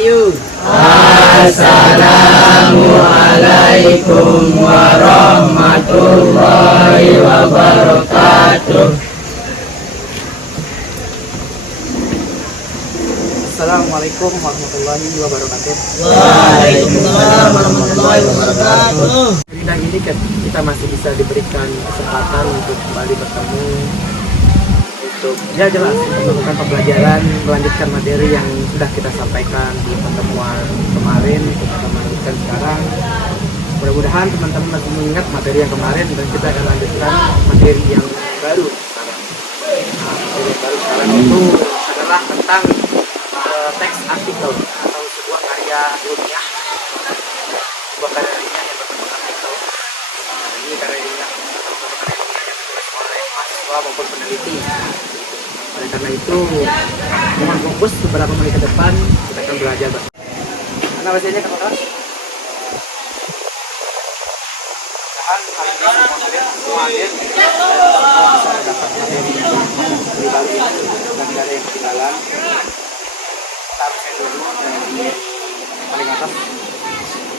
Ayu. Assalamualaikum warahmatullahi wabarakatuh. Assalamualaikum warahmatullahi wabarakatuh. Waalaikumsalam warahmatullahi wabarakatuh. Hari ini kita masih bisa diberikan kesempatan untuk kembali bertemu, untuk jelas untuk melakukan pembelajaran, melanjutkan materi yang sudah kita sampaikan di pertemuan kemarin, kita melanjutkan sekarang. Mudah-mudahan teman-teman masih mengingat materi yang kemarin dan kita akan lanjutkan materi yang baru sekarang. Materi yang baru sekarang itu adalah tentang teks artikel atau sebuah karya ilmiah, sebuah karya ilmiah yang berbentuk artikel. Ini karya ilmiah yang ditulis oleh mahasiswa maupun peneliti. Oleh karena itu, mohon fokus beberapa menit ke depan kita akan belajar. Mana bahasanya kawan-kawan? Mudah-mudahan kali ini semua hadir bisa dapat materi baru ini dan tidak ada yang ketinggalan. Kita harus dulu dari paling atas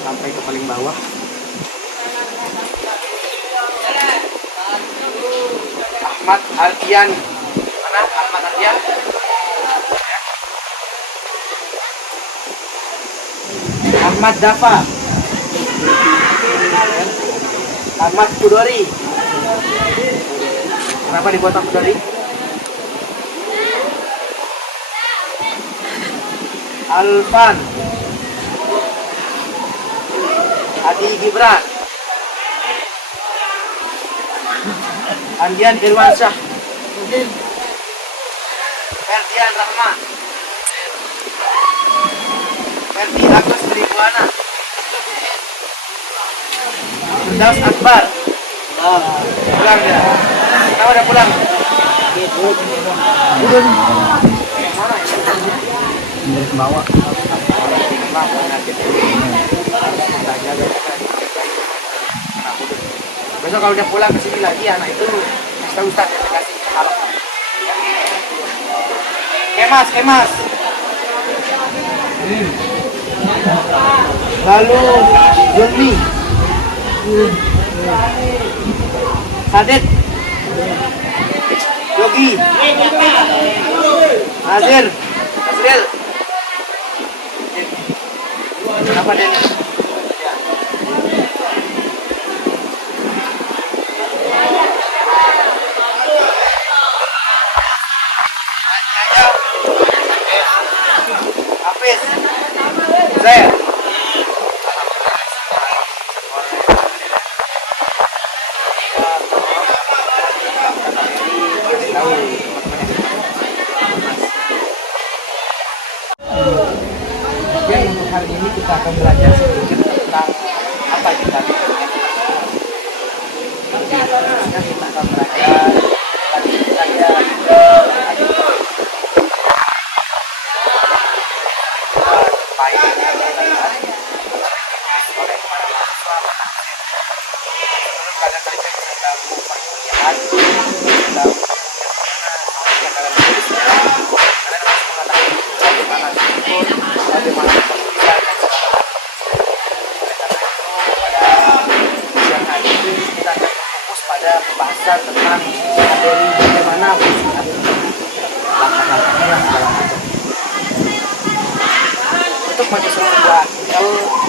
sampai ke paling bawah. Ahmad Ardian, mana Ahmad Ardian? Ahmad Dafa, Ahmad Kudori. Kenapa dibuat Ahmad Kudori? Alvan, Adi Gibran, Andian Irwansyah, Ferdian Rahman, Ferdi Agus Tribuana, Firdaus Akbar. Pulang ya? Kita udah pulang. Turun. Mana ya? Dari bawah. Besok kalau udah pulang ke sini lagi anak itu Ustaz yang kasih halak. Kemas. Lalu Zulmi, Sadit, Yogi, Azril. Kenapa dia? Hafiz, saya. Kemudian untuk hari ini kita akan belajar sedikit tentang apa kita kita akan belajar tadi saya pembahasan tentang materi bagaimana langkah-langkahnya yang segala macam. Untuk menyusun sebuah artikel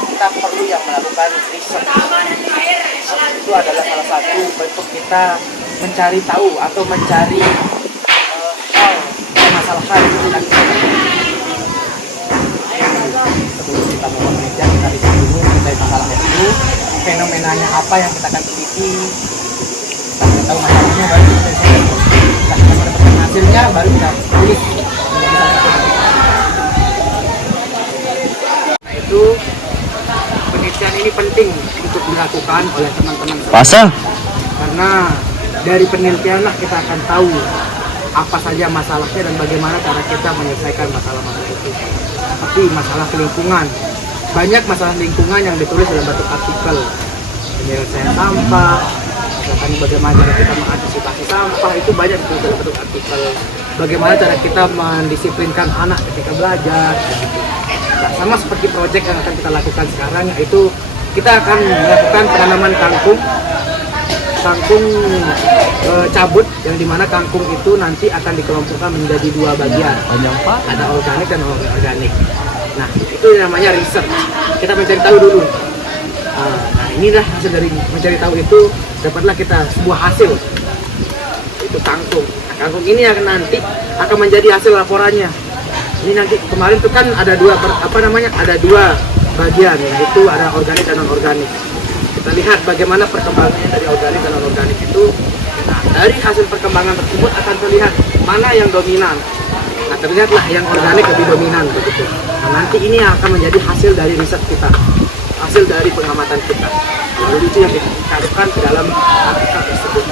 kita perlu yang melakukan riset. Riset itu adalah salah satu bentuk kita mencari tahu atau mencari hal permasalahan yang sedang kita temui. Sebelum kita membuat meja, kita riset dulu mengenai masalahnya itu, fenomenanya apa yang kita akan teliti. Kita tahu masalahnya baru kita mendapatkan hasilnya baru kita tulis. Nah itu penelitian ini penting untuk dilakukan oleh teman-teman semua. Karena dari penelitian lah kita akan tahu apa saja masalahnya dan bagaimana cara kita menyelesaikan masalah-masalah itu. Seperti masalah lingkungan, banyak masalah lingkungan yang ditulis dalam bentuk artikel. Penyelesaian sampah, misalkan bagaimana cara kita mengantisipasi sampah, itu banyak dalam bentuk artikel. Bagaimana cara kita mendisiplinkan anak ketika belajar, gitu. Nah, sama seperti proyek yang akan kita lakukan sekarang, yaitu kita akan melakukan penanaman kangkung cabut, yang dimana kangkung itu nanti akan dikelompokkan menjadi 2 bagian, ada organik dan non-organik. Nah, itu namanya riset. Kita mencari tahu dulu. Nah, inilah hasil dari mencari tahu itu, dapatlah kita sebuah hasil, itu kangkung. Nah, kangkung ini yang nanti akan menjadi hasil laporannya. Ini nanti kemarin itu kan ada ada dua bagian, yaitu ada organik dan non-organik. Kita lihat bagaimana perkembangannya dari organik dan non-organik itu. Nah, dari hasil perkembangan tersebut akan terlihat mana yang dominan. Nah, terlihatlah yang organik lebih dominan begitu. Nah, nanti ini akan menjadi hasil dari riset kita, hasil dari pengamatan kita. Lalu itu yang dikasihkan ke dalam artikel tersebut.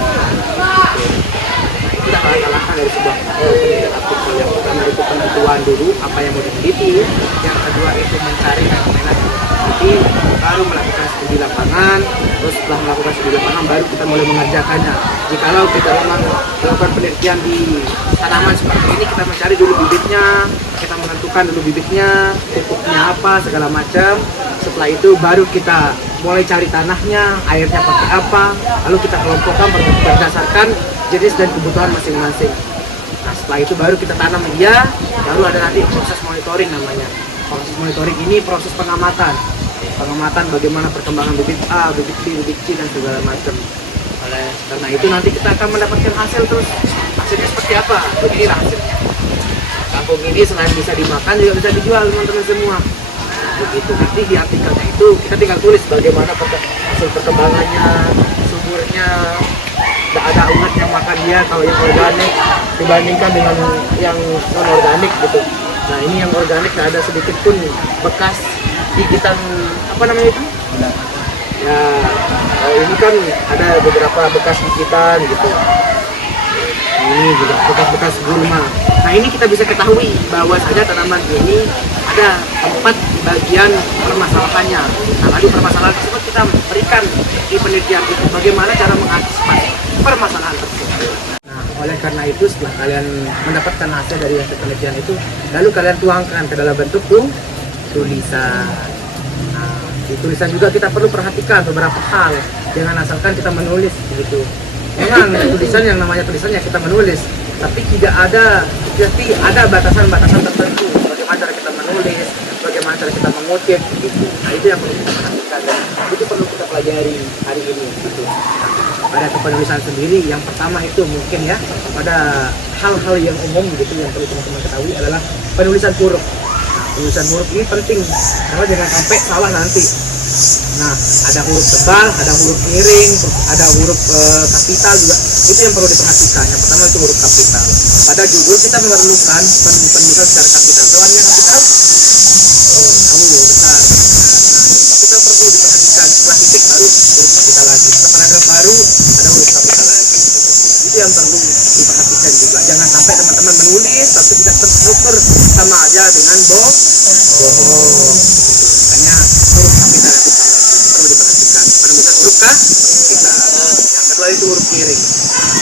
Itu langkah-langkah dari sebuah penelitian artikel. Yang pertama itu penentuan dulu apa yang mau diteliti, yang kedua itu mencari fenomena yang mau diteliti, baru melakukan studi lapangan. Terus setelah melakukan studi lapangan baru kita mulai mengerjakannya. Jikalau kita memang melakukan penelitian di tanaman seperti ini, kita mencari dulu bibitnya, kita menentukan dulu bibitnya, pupuknya apa, segala macam. Setelah itu baru kita mulai cari tanahnya, airnya pakai apa, lalu kita kelompokkan berdasarkan jenis dan kebutuhan masing-masing. Nah, setelah itu baru kita tanam dia, baru ada nanti proses monitoring namanya. Proses monitoring ini proses pengamatan bagaimana perkembangan bibit A, bibit B, bibit C dan segala macam. Karena itu nanti kita akan mendapatkan hasil, terus hasilnya seperti apa? Beginilah hasilnya. Kangkung ini selain bisa dimakan juga bisa dijual teman-teman semua. Nah, begitu. Nanti di artikelnya itu kita tinggal tulis bagaimana hasil perkembangannya, suburnya. Tidak ada umat yang makan dia kalau yang organik dibandingkan dengan yang non organik gitu. Nah, ini yang organik tidak ada sedikit pun bekas gigitan itu. Ya, ini kan ada beberapa bekas gigitan gitu. Ini juga bekas-bekas gurma. Nah, ini kita bisa ketahui bahwa saja tanaman ini ada tempat di bagian permasalahannya. Nah, lalu permasalahan tersebut kita berikan di penelitian itu bagaimana cara mengantisipasi permasalahan tersebut. Nah, oleh karena itu setelah kalian mendapatkan hasil dari hasil penelitian itu, lalu kalian tuangkan ke dalam bentuk tulisan. Nah, di tulisan juga kita perlu perhatikan beberapa hal. Jangan asalkan kita menulis begitu. Memang tulisan yang namanya tulisan ya kita menulis, tapi ada batasan-batasan tertentu. Bagaimana cara kita menulis, bagaimana cara kita mengutip gitu. Nah, itu yang perlu kita perhatikan dan itu perlu kita pelajari hari ini gitu. Pada kepenulisan sendiri, yang pertama itu mungkin ya, pada hal-hal yang umum gitu yang perlu teman-teman ketahui adalah penulisan huruf. Nah, penulisan huruf ini penting karena jangan sampai salah nanti. Nah, ada huruf tebal, ada huruf miring, ada huruf kapital juga. Itu yang perlu diperhatikan. Yang pertama itu huruf kapital. Pada judul kita memerlukan penulisan secara kapital. Soalnya kapital, besar. Nah, kapital perlu diperhatikan. Setelah titik baru huruf kapital lagi. Setelah paragraf baru ada huruf kapital lagi. Itu yang perlu diperhatikan juga. Jangan sampai teman-teman menulis tapi tidak terstruktur sama aja dengan bohong. Hanya huruf kapital yang pertama itu perlu diperhatikan. Penulisan huruf kapital. Yang kedua itu huruf miring.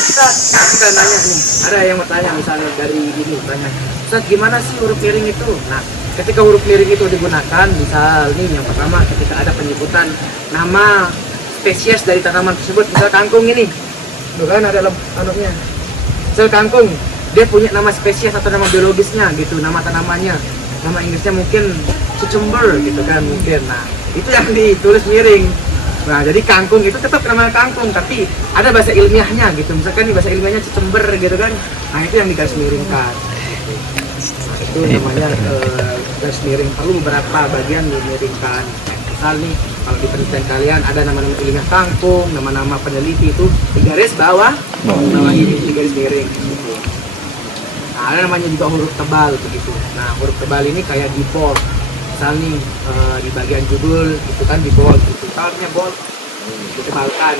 Kita nanya nih, ada yang bertanya misalnya dari ini tanya, Ustaz gimana sih huruf miring itu? Nah, ketika huruf miring itu digunakan, misal nih yang pertama ketika ada penyebutan nama spesies dari tanaman tersebut, misal kangkung ini, bukan ada anaknya. Misal kangkung, dia punya nama spesies atau nama biologisnya gitu, nama tanamannya, nama Inggrisnya mungkin cucumber gitu kan mungkin. Nah, itu yang ditulis miring. Nah, jadi kangkung itu tetap namanya kangkung, tapi ada bahasa ilmiahnya gitu. Misalkan bahasa ilmiahnya cucumber gitu kan. Nah, itu yang digaris miringkan. Nah, itu namanya garis miring. Perlu beberapa bagian dimiringkan. Misal nih, kalau di penelitian kalian ada nama-nama ilmiah kangkung, nama-nama peneliti itu di garis bawah ini di garis miring. Gitu. Nah, ada namanya juga huruf tebal begitu. Nah, huruf tebal ini kayak di bold. Misal nih di bagian judul itu kan di bold gitu. Kalau bold ditebalkan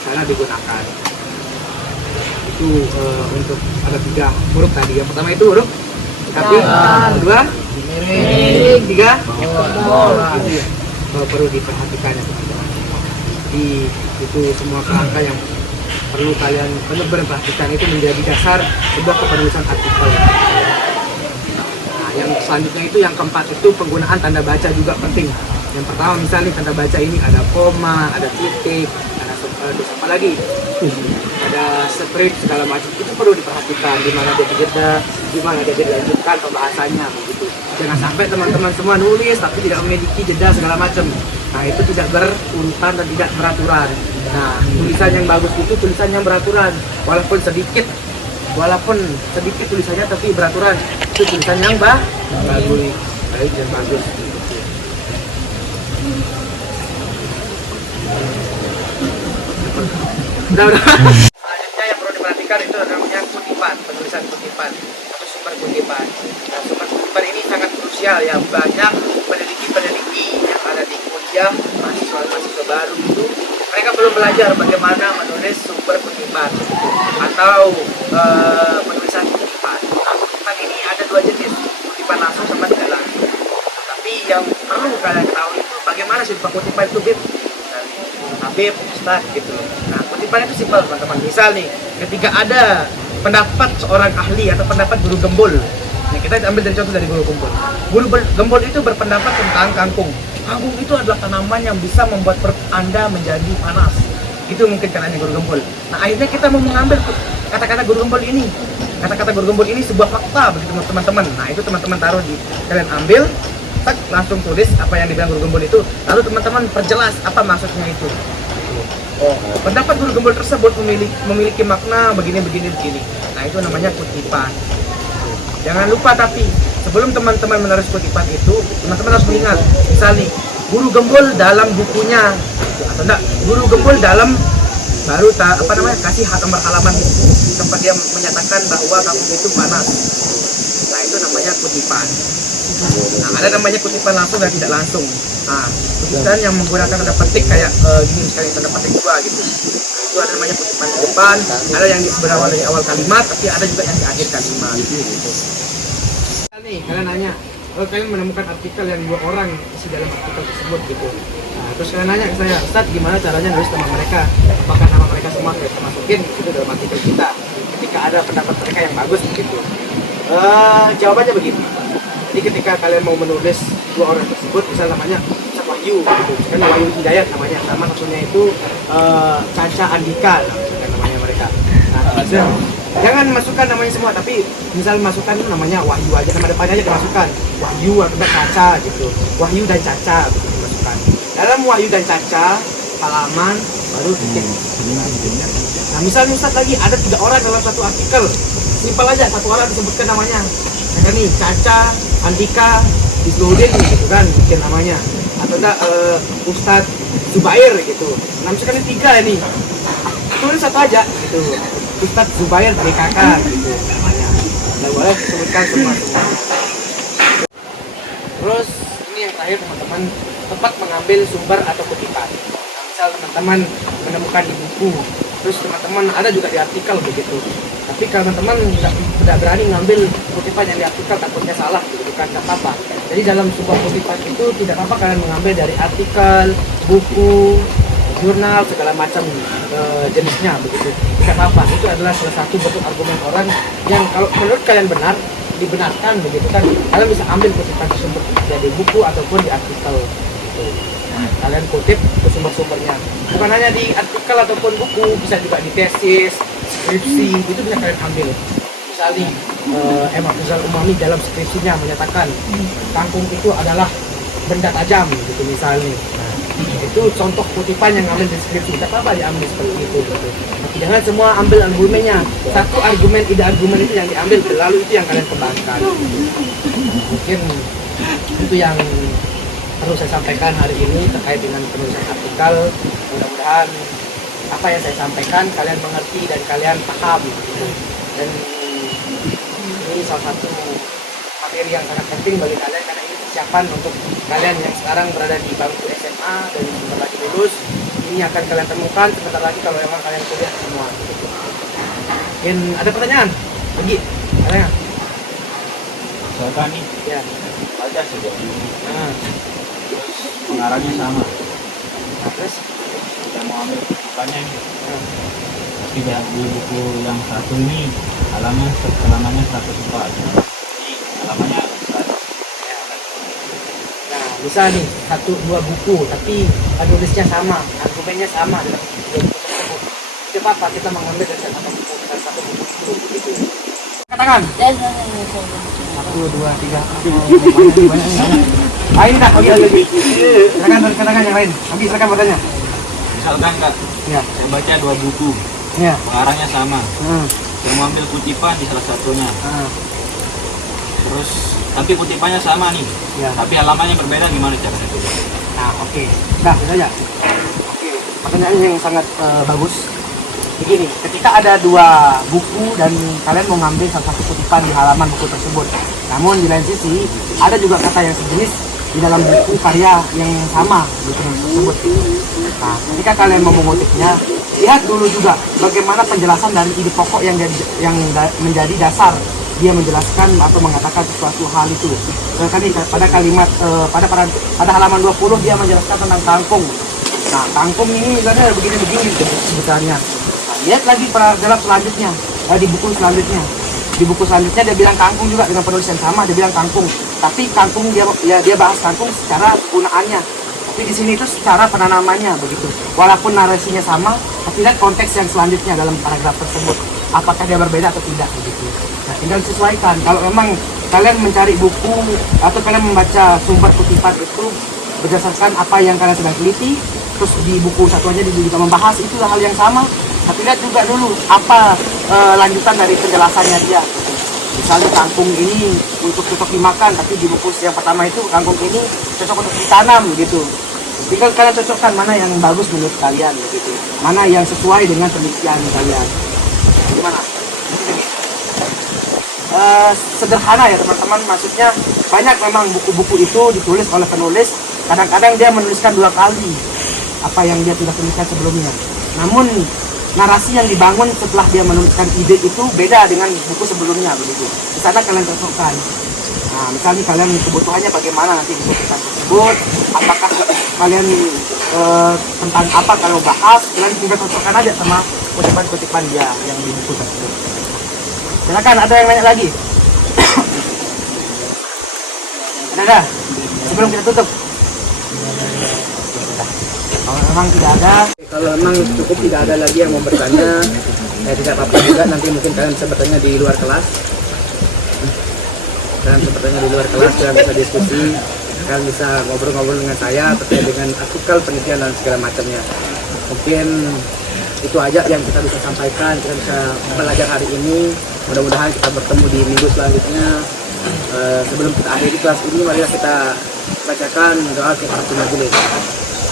sana digunakan. Itu untuk ada 3 huruf tadi. Yang pertama itu huruf kapital, kedua miring, 3 bold. Itu perlu diperhatikan ya teman-teman. Jadi itu semua kerangka yang perlu kalian benar-benar perhatikan, itu menjadi dasar sebuah kepenulisan artikel. Yang selanjutnya itu yang keempat itu penggunaan tanda baca juga penting. Yang pertama misalnya tanda baca ini ada koma, ada titik, ada terus apa lagi? Ada strip segala macam, itu perlu diperhatikan di mana dia dijeda, di mana dia dilanjutkan pembahasannya begitu. Jangan sampai teman-teman semua nulis tapi tidak memiliki jeda segala macam. Nah itu tidak berurutan dan tidak beraturan. Nah tulisan yang bagus itu tulisan yang beraturan, walaupun sedikit tulisannya tapi beraturan, itu tulisan yang bagus, baik dan bagus. Udah. Selanjutnya yang perlu diperhatikan itu namanya kutipan, penulisan kutipan atau sumber kutipan. Nah, sumber kutipan ini sangat krusial ya. Banyak peneliti yang ada di kuliah, mahasiswa baru itu mereka belum belajar bagaimana menulis sumber kutipan atau penulisan kutipan. Nah, kutipan ini ada dua jenis, kutipan langsung sama tidak langsung. Tapi yang perlu kalian tahu itu bagaimana sih kutipan itu, Bib? Habib, Ustaz gitu. Nah, kutipan itu simpel teman-teman. Misal nih, ketika ada pendapat seorang ahli atau pendapat guru gembul. Nah, kita ambil dari contoh dari guru gembul. Guru gembul itu berpendapat tentang kangkung. Kangkung itu adalah tanaman yang bisa membuat perut Anda menjadi panas. Itu mungkin katanya guru gembul. Nah, akhirnya kita mau mengambil kata-kata guru gembul ini. Kata-kata guru gembul ini sebuah fakta begitu teman-teman. Nah, itu teman-teman taruh di kalian ambil, langsung tulis apa yang dibilang guru gembul itu, lalu teman-teman perjelas apa maksudnya itu. Pendapat guru gembul tersebut memiliki makna begini. Nah itu namanya kutipan. Jangan lupa tapi sebelum teman-teman menulis kutipan itu, teman-teman harus mengingat, misalnya guru gembul dalam bukunya atau enggak, guru gembul dalam kasih nomor halaman tempat dia menyatakan bahwa kamu itu panas. Nah itu namanya kutipan. Nah, ada namanya kutipan langsung dan tidak langsung. Nah, kutipan yang menggunakan tanda petik kayak gini misalnya tanda petik dua gitu. Itu ada namanya kutipan. Ada yang berawal dari awal kalimat, tapi ada juga yang di akhir kalimat. Gitu. Nih, kalian nanya, kalau kalian menemukan artikel yang dua orang isi dalam artikel tersebut gitu. Nah, terus kalian nanya ke saya, Ustaz, gimana caranya nulis nama mereka? Apakah nama mereka semua kita masukin itu dalam artikel kita? Ketika ada pendapat mereka yang bagus begitu. Jawabannya begini. Jadi ketika kalian mau menulis dua orang tersebut, misal namanya Wahyu, gitu. Kan Wahyu Hidayat namanya, sama satunya itu Caca Andika, namanya mereka. Nah, jangan masukkan namanya semua, tapi misal masukkan namanya Wahyu aja, nama depannya aja dimasukkan Wahyu atau Caca gitu, Wahyu dan Caca gitu dimasukkan. Dalam Wahyu dan Caca halaman baru titik. Nah, misal lagi ada 3 orang dalam satu artikel, simpel aja satu orang disebutkan namanya. Nah, nih Caca Andika Isnudin gitu kan bikin namanya, atau enggak Ustadz Zubair gitu. Nah misalkan 3 ini tulis satu aja gitu, Ustadz Zubair BKK gitu namanya. Nggak boleh sebutkan semua. Terus ini yang terakhir teman-teman, tepat mengambil sumber atau kutipan. Nah, misal teman-teman menemukan di buku, terus teman-teman ada juga di artikel begitu. Tapi kalau teman-teman tidak berani ngambil kutipan yang di artikel, takutnya salah gitu kan, tidak apa-apa. Jadi dalam sebuah kutipan itu tidak apa-apa kalian mengambil dari artikel, buku, jurnal, segala macam jenisnya begitu. Tidak apa-apa. Itu adalah salah satu bentuk argumen orang yang kalau menurut kalian benar, dibenarkan begitu kan. Kalian bisa ambil kutipan tersebut dari buku ataupun di artikel. Gitu. Nah, kalian kutip ke sumber-sumbernya. Bukan hanya di artikel ataupun buku, bisa juga di tesis, skripsi, itu bisa kalian ambil. Misalnya Imam Ghazali Umami dalam skripsinya menyatakan kangkung itu adalah benda tajam gitu misalnya. Nah, itu contoh kutipan yang ambil di skripsi. Tidak apa-apa diambil seperti itu gitu. Tapi jangan semua ambil argumennya. Satu argumen, ide argumen itu yang diambil, lalu itu yang kalian kembangkan. Mungkin itu yang perlu saya sampaikan hari ini terkait dengan penulisan artikel. Mudah-mudahan apa yang saya sampaikan kalian mengerti dan kalian paham gitu. Dan ini salah satu materi yang sangat penting bagi kalian karena ini persiapan untuk kalian yang sekarang berada di bangku SMA dan sebentar lagi lulus. Ini akan kalian temukan sebentar lagi kalau memang kalian kuliah semua gitu. Mungkin ada pertanyaan? Lagi? Ada? Misalkan nih, Ya. baca sebuah buku, Nah, pengarangnya sama, terus? kita mau ambil bukannya ini, Nah. tidak di buku yang satu ini halamannya 104, jadi halamannya agak besar. bisa nih 1-2 buku tapi penulisnya sama, argumennya sama dalam dua buku tersebut. Tidak apa-apa kita mengambil dari satu buku itu gitu. Katakan. 1, 2, 3. Ah ini dah, oke. Silakan yang lain. Oke, silakan bertanya. Misalkan Kak, Ya. saya baca 2 buku, Ya. pengarangnya sama. Hmm. Saya mau ambil kutipan di salah satunya. Ah. Terus, tapi kutipannya sama nih. Ya. Tapi halamannya berbeda, gimana caranya itu? Nah, oke. Dah, itu aja. Oke. Pertanyaan yang sangat bagus. Begini, ketika ada 2 buku dan kalian mau ngambil salah satu kutipan di halaman buku tersebut. Namun di lain sisi, ada juga kata yang sejenis di dalam buku karya yang sama di buku tersebut. Nah, ketika kalian mau mengutipnya, lihat dulu juga bagaimana penjelasan dari ide pokok yang menjadi dasar dia menjelaskan atau mengatakan sesuatu hal itu. Pada kalimat pada halaman 20 dia menjelaskan tentang kangkung. Nah, kangkung ini misalnya begini-begini sebutannya. Nah, lihat lagi paragraf selanjutnya, di buku selanjutnya. Di buku selanjutnya dia bilang kangkung juga dengan penulisan sama, dia bilang kangkung. Tapi kangkung dia bahas kangkung secara penggunaannya. Tapi di sini itu secara penanamannya begitu. Walaupun narasinya sama, tapi lihat konteks yang selanjutnya dalam paragraf tersebut. Apakah dia berbeda atau tidak begitu. Nah, tinggal sesuaikan. Kalau memang kalian mencari buku atau kalian membaca sumber kutipan itu berdasarkan apa yang kalian sedang teliti, terus di buku satu aja juga membahas itu hal yang sama. Tapi lihat juga dulu apa lanjutan dari penjelasannya dia. Misalnya kangkung ini untuk cocok dimakan, tapi di buku yang pertama itu kangkung ini cocok untuk ditanam gitu. Tinggal kalian cocokkan mana yang bagus menurut kalian gitu. Mana yang sesuai dengan penelitian kalian. Gimana? Sederhana ya teman-teman, maksudnya banyak memang buku-buku itu ditulis oleh penulis. Kadang-kadang dia menuliskan 2 kali apa yang dia sudah tuliskan sebelumnya. Namun narasi yang dibangun setelah dia menuliskan ide itu beda dengan buku sebelumnya begitu. Di sana kalian cocokkan. Nah, misalnya kalian kebutuhannya bagaimana nanti di kutipan tersebut, apakah kalian tentang apa kalau bahas, kalian tinggal cocokkan aja sama kutipan-kutipan dia yang di buku tersebut. Silakan, ada yang nanya lagi? Ada? Sebelum kita tutup. Kalau memang tidak ada, kalau memang cukup tidak ada lagi yang mau bertanya, tidak apa-apa juga. Nanti mungkin kalian bisa bertanya di luar kelas. Kalian bisa bertanya di luar kelas, kalian bisa diskusi, kalian bisa ngobrol-ngobrol dengan saya terkait dengan artikel penelitian dan segala macamnya. Mungkin itu aja yang kita bisa sampaikan, kita bisa belajar hari ini. Mudah-mudahan kita bertemu di minggu selanjutnya. Sebelum kita akhiri kelas ini, mari kita bacakan doa kifaratul majelis.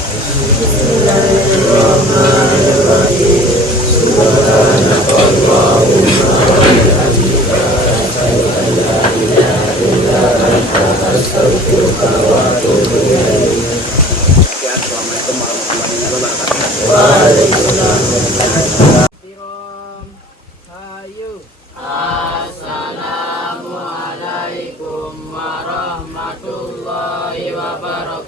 Bismillahirrahmanirrahim. Subhanakallahumma wa bihamdika asyhadu an la ilaha illa anta astaghfiruka wa atubu ilaik. Assalamualaikum warahmatullahi wabarakatuh. Waalaikumsalam. Assalamualaikum warahmatullahi wabarakatuh.